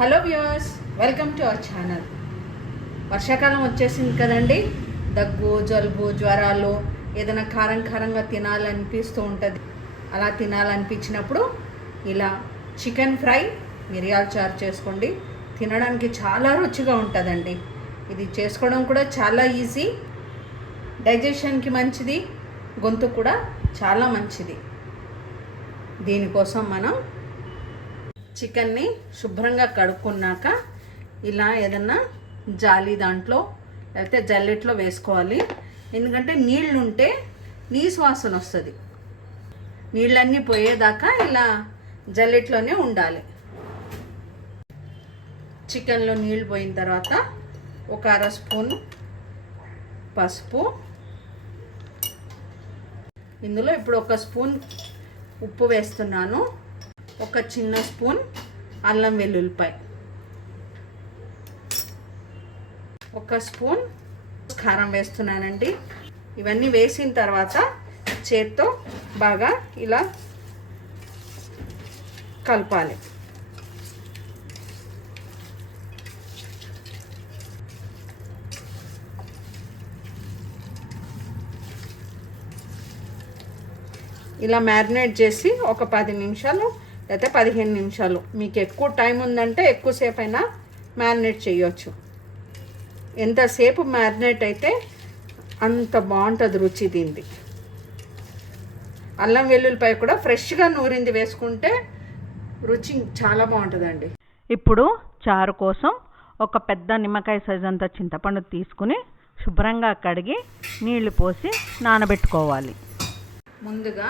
Hello viewers, welcome to our channel. వర్షాకాలం వచ్చేసింది కదండి. దగ్గు, జలుబు, జ్వరాలు, ఏదైనా కారంగా తినాలనిపిస్తూ ఉంటుంది. అలా తినాలనిపించినప్పుడు ఇలా చికెన్ ఫ్రై, మిరియాల చారు చేసుకోండి. తినడానికి చాలా రుచిగా ఉంటుందండి. ఇది చేసుకోవడం కూడా చాలా ఈజీ, డైజెషన్కి మంచిది, గొంతు కూడా చాలా మంచిది. దీనికోసం మనం చికెన్ని శుభ్రంగా కడుక్కున్నాక ఇలా ఏదన్నా జాలి దాంట్లో లేకపోతే జల్లెట్లో వేసుకోవాలి. ఎందుకంటే నీళ్ళు ఉంటే నీసు వాసన వస్తుంది. నీళ్ళన్నీ పోయేదాకా ఇలా జల్లెట్లోనే ఉండాలి. చికెన్లో నీళ్ళు పోయిన తర్వాత ఒక అర స్పూన్ పసుపు, ఇందులో ఇప్పుడు ఒక స్పూన్ ఉప్పు వేస్తున్నాను. ఒక చిన్న స్పూన్ అల్లం వెల్లుల్లిపాయ, ఒక స్పూన్ కారం వేస్తున్నానండి. ఇవన్నీ వేసిన తర్వాత చేత్తో బాగా ఇలా కలపాలి. ఇలా మ్యారినేట్ చేసి ఒక 10 నిమిషాలు లేకపోతే 15 నిమిషాలు, మీకు ఎక్కువ టైం ఉందంటే ఎక్కువసేపు అయినా మ్యారినేట్ చేయొచ్చు. ఎంతసేపు మ్యారినేట్ అయితే అంత బాగుంటుంది రుచి దీనిది. అల్లం వెల్లుల్లిపాయ కూడా ఫ్రెష్గా నూరింది వేసుకుంటే రుచి చాలా బాగుంటుందండి. ఇప్పుడు చారు కోసం ఒక పెద్ద నిమ్మకాయ సైజ్ అంత చింతపండు తీసుకుని శుభ్రంగా కడిగి నీళ్లు పోసి నానబెట్టుకోవాలి. ముందుగా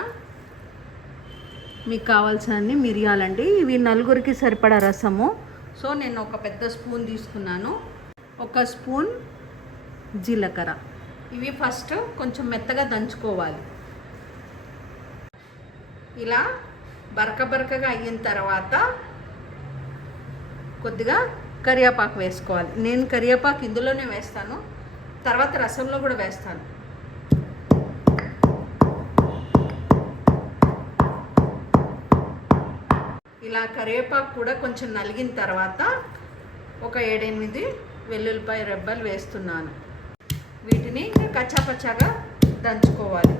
మీకు కావాల్సినన్ని మిరియాలండి. ఇవి నలుగురికి సరిపడా రసము. సో నేను ఒక పెద్ద స్పూన్ తీసుకున్నాను. ఒక స్పూన్ జీలకర్ర. ఇవి ఫస్ట్ కొంచెం మెత్తగా దంచుకోవాలి. ఇలా బరకగా అయిన తర్వాత కొద్దిగా కరివేపాకు వేసుకోవాలి. నేను కరివేపాకు ఇందులోనే వేస్తాను, తర్వాత రసంలో కూడా వేస్తాను. ఇలా కరివేపాకు కూడా కొంచెం నలిగిన తర్వాత ఒక 7-8 వెల్లుల్లిపాయ రెబ్బలు వేస్తున్నాను. వీటిని కచ్చాపచ్చాగా దంచుకోవాలి.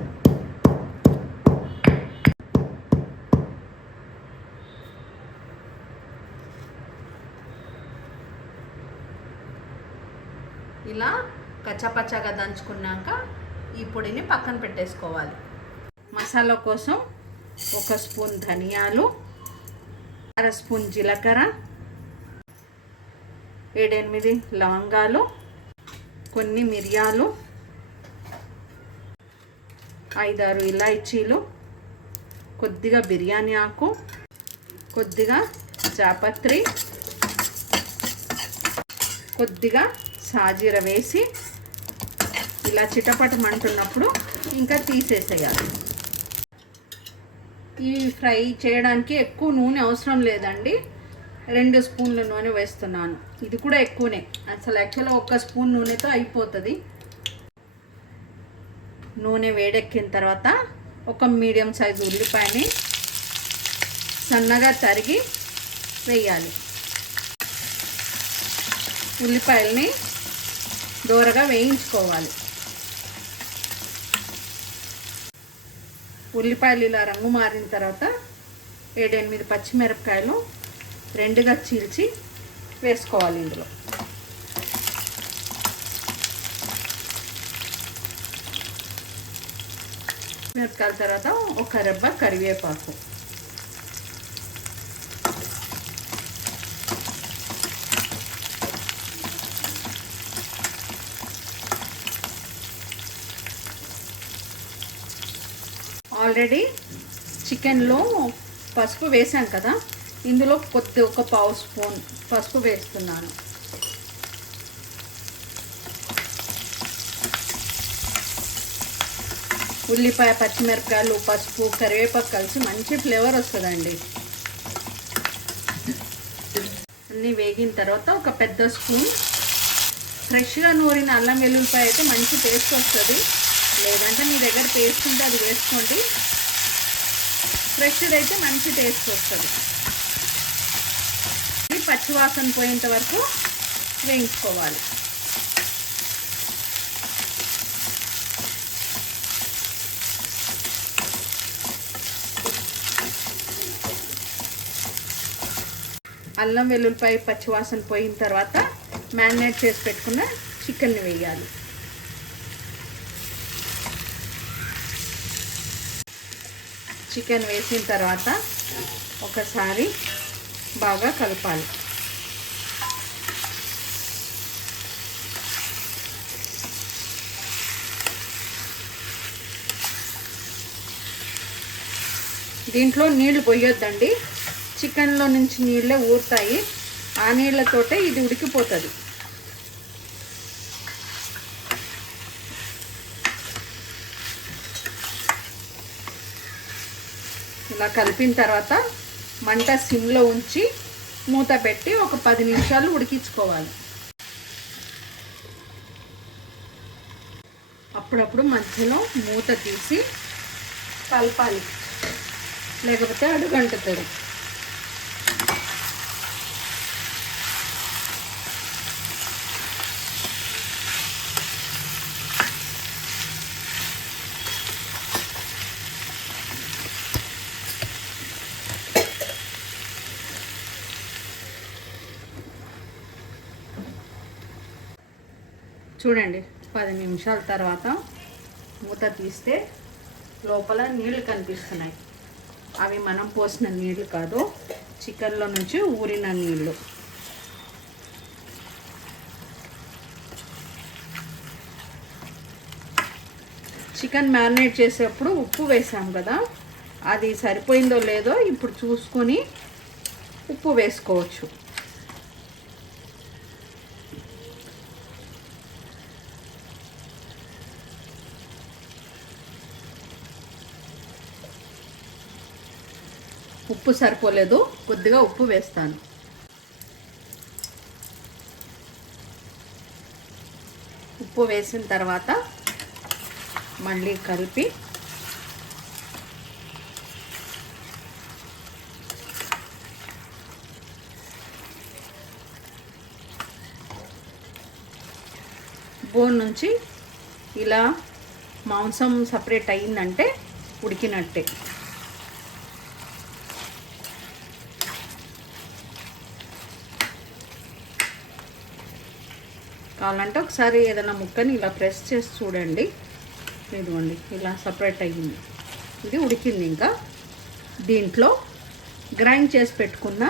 ఇలా కచ్చాపచ్చాగా దంచుకున్నాక ఈ పొడిని పక్కన పెట్టేసుకోవాలి. మసాలా కోసం ఒక స్పూన్ ధనియాలు, అర స్పూన్ జీలకర్ర, 7-8 లవంగాలు, కొన్ని మిరియాలు, 5-6 ఇలాచీలు, కొద్దిగా బిర్యానీ ఆకు, కొద్దిగా జాపత్రి, కొద్దిగా సాజీర వేసి ఇలా చిటపటమంటున్నప్పుడు ఇంకా తీసేసేయాలి. ఈ ఫ్రై చేయడానికి ఎక్కువ నూనె అవసరం లేదండి. 2 స్పూన్ల నూనె వేస్తున్నాను. ఇది కూడా ఎక్కువనే, అసలు యాక్చువల్గా 1 స్పూన్ నూనెతో అయిపోతుంది. నూనె వేడెక్కిన తర్వాత ఒక మీడియం సైజు ఉల్లిపాయని సన్నగా తరిగి వేయాలి. ఉల్లిపాయల్ని దోరగా వేయించుకోవాలి. ఉల్లిపాయలు ఇలా రంగు మారిన తర్వాత 7-8 పచ్చిమిరపకాయలు 2గా చీల్చి వేసుకోవాలి. ఇందులో మిరపకాయల తర్వాత ఒక రెబ్బ కరివేపాకు, ఆల్రెడీ చికెన్లో పసుపు వేసాం కదా, ఇందులో ఒక పావు స్పూన్ పసుపు వేస్తున్నాను. ఉల్లిపాయ, పచ్చిమిరపకాయలు, పసుపు, కరివేపాకు కలిసి మంచి ఫ్లేవర్ వస్తుందండి. అన్నీ వేగిన తర్వాత ఒక పెద్ద స్పూన్ ఫ్రెష్గా నూరిన అల్లం వెల్లుల్లిపాయ అయితే మంచి టేస్ట్ వస్తుంది. లేదంటే మీ దగ్గర పేస్ట్ ఉంటే అది వేసుకోండి. ఫ్రెష్ది అయితే మంచి టేస్ట్ వస్తుంది. పచ్చివాసన పోయేంత వరకు వేయించుకోవాలి. అల్లం వెల్లుల్లిపాయ పచ్చివాసన పోయిన తర్వాత మ్యారినేట్ చేసి పెట్టుకున్న చికెన్ని వేయాలి. చికెన్ వేసిన తర్వాత ఒకసారి బాగా కలపాలి. దీంట్లో నీళ్లు పోయొద్దండి, చికెన్లో నుంచి నీళ్ళే ఊరుతాయి. ఆ నీళ్ళతోటే ఇది ఉడికిపోతుంది. ఇలా కలిపిన తర్వాత మంట సిమ్లో ఉంచి మూత పెట్టి ఒక 10 నిమిషాలు ఉడికించుకోవాలి. అప్పుడప్పుడు మధ్యలో మూత తీసి కలపాలి, లేకపోతే అడుగంటుతుంది. చూడండి, 10 నిమిషాల తర్వాత మూత తీస్తే లోపల నీళ్లు కనిపిస్తున్నాయి. అవి మనం పోసిన నీళ్లు కాదు, చికెన్లో నుంచి ఊరిన నీళ్ళు. చికెన్ మ్యారినేట్ చేసేటప్పుడు ఉప్పు వేసాం కదా, అది సరిపోయిందో లేదో ఇప్పుడు చూసుకొని ఉప్పు వేసుకోవచ్చు. ఉప్పు సరిపోలేదు, కొద్దిగా ఉప్పు వేస్తాను. ఉప్పు వేసిన తర్వాత మళ్ళీ కలిపి బోన్ నుంచి ఇలా మాంసం సపరేట్ అయ్యిందంటే ఉడికినట్టే. కావాలంటే ఒకసారి ఏదైనా ముక్కని ఇలా ప్రెస్ చేసి చూడండి. ఇదిగోండి, ఇలా సపరేట్ అయ్యింది. ఇది ఉడికింది. ఇంకా దీంట్లో గ్రైండ్ చేసి పెట్టుకున్న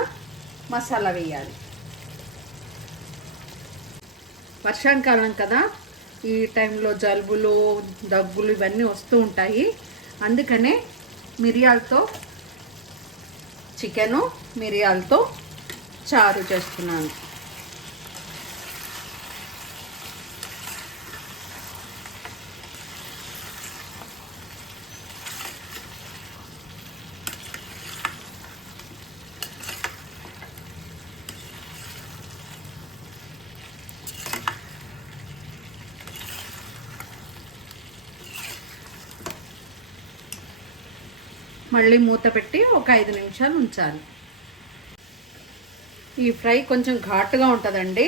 మసాలా వేయాలి. వర్షాకాలం కదా, ఈ టైంలో జలుబులు, దగ్గులు ఇవన్నీ వస్తూ ఉంటాయి. అందుకనే మిరియాలతో చికెను, మిరియాలతో చారు చేస్తున్నాను. మళ్ళీ మూత పెట్టి ఒక 5 నిమిషాలు ఉంచాలి. ఈ ఫ్రై కొంచెం ఘాటుగా ఉంటుందండి.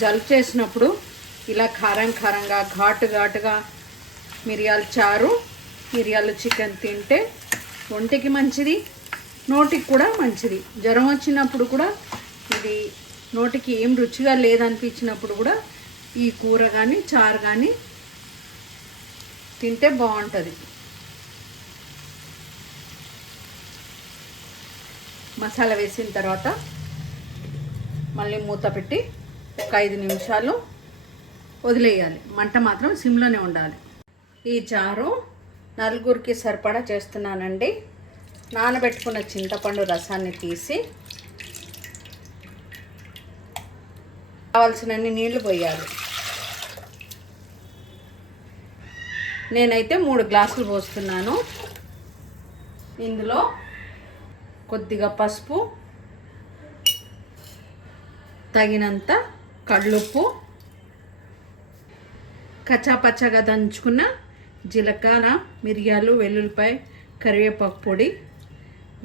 జలుబు చేసినప్పుడు ఇలా కారం కారంగా, ఘాటుగా మిరియాల చారు, మిరియాలు చికెన్ తింటే ఒంటికి మంచిది, నోటికి కూడా మంచిది. జ్వరం వచ్చినప్పుడు కూడా, ఇది నోటికి ఏం రుచిగా లేదనిపించినప్పుడు కూడా ఈ కూర కానీ చారు కానీ తింటే బాగుంటుంది. మసాలా వేసిన తర్వాత మళ్ళీ మూత పెట్టి ఒక 5 నిమిషాలు వదిలేయాలి. మంట మాత్రం సిమ్లోనే ఉండాలి. ఈ చారు 4 సరిపడా చేస్తున్నానండి. నానబెట్టుకున్న చింతపండు రసాన్ని తీసి కావాల్సినన్ని నీళ్లు పోయాలి. నేనైతే 3 గ్లాసులు పోస్తున్నాను. ఇందులో కొద్దిగా పసుపు, తగినంత కళ్ళుప్పు, కచ్చాపచ్చగా దంచుకున్న జీలకర్ర, మిరియాలు, వెల్లుల్లిపాయ, కరివేపాకు పొడి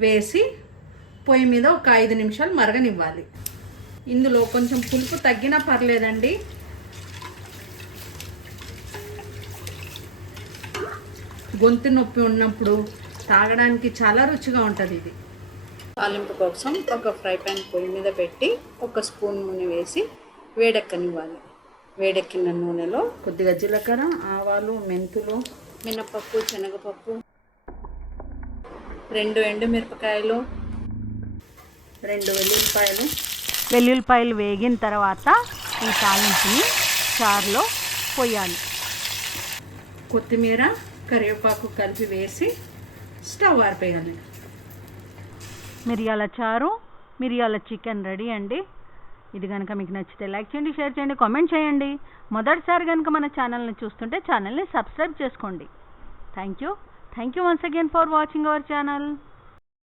వేసి పొయ్యి మీద ఒక 5 నిమిషాలు మరగనివ్వాలి. ఇందులో కొంచెం పులుపు తగ్గినా పర్లేదండి. గొంతు నొప్పి ఉన్నప్పుడు తాగడానికి చాలా రుచిగా ఉంటుంది ఇది. తాలింపు కోసం ఒక ఫ్రై ప్యాన్ పొయ్యి మీద పెట్టి ఒక స్పూన్ నూనె వేసి వేడెక్కనివ్వాలి. వేడెక్కిన నూనెలో కొద్దిగా జీలకర్ర, ఆవాలు, మెంతులు, మినపప్పు, శనగపప్పు, 2 ఎండుమిరపకాయలు, 2 వెల్లుల్లిపాయలు. వెల్లుల్లిపాయలు వేగిన తర్వాత ఈ తాలింపుని చారులో పోయాలి. కొత్తిమీర, కరివేపాకు కలిపి వేసి స్టవ్ ఆర్పేయాలి. మిరియాల చారు, మిరియాల చికెన్ రెడీ అండి. ఇది కనుక మీకు నచ్చితే లైక్ చేయండి, షేర్ చేయండి, కామెంట్ చేయండి. మొదటిసారి కనుక మన ఛానల్ని చూస్తుంటే ఛానల్ని సబ్స్క్రైబ్ చేసుకోండి. Thank you once again for watching our channel.